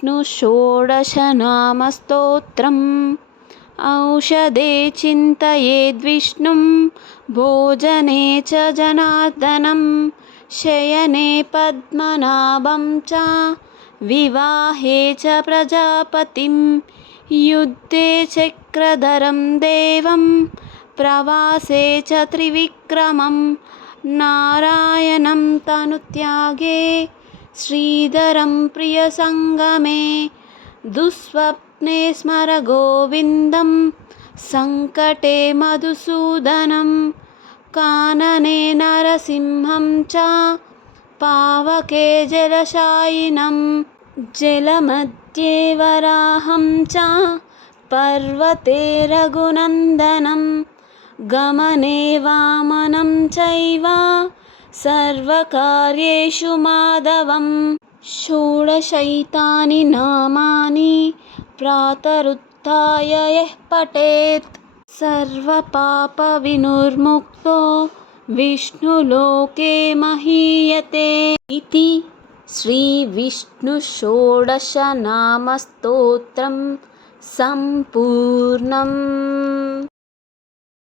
श्रीविष्णुषोडशनामस्तोत्रम् औषधे चिन्तयेद्विष्णुं भोजने च जनार्दनं शयने पद्मनाभं च विवाहे च प्रजापतिं युद्धे चक्रधरं देवं प्रवासे च त्रिविक्रमं नारायणं तनुत्यागे श्रीधरं प्रियसङ्गमे दुःस्वप्ने स्मर गोविन्दं सङ्कटे मधुसूदनं कानने नरसिंहं च पावके जलशायिनं जलमध्ये वराहं च पर्वते रघुनन्दनं गमने वामनं चैव सर्वकार्येषु माधवम् षोडशैतानि नामानि प्रातरुत्थाय यः पठेत् सर्वपापविनिर्मुक्तो विष्णुलोके महीयते इति श्रीविष्णुषोडशनामस्तोत्रं सम्पूर्णम्।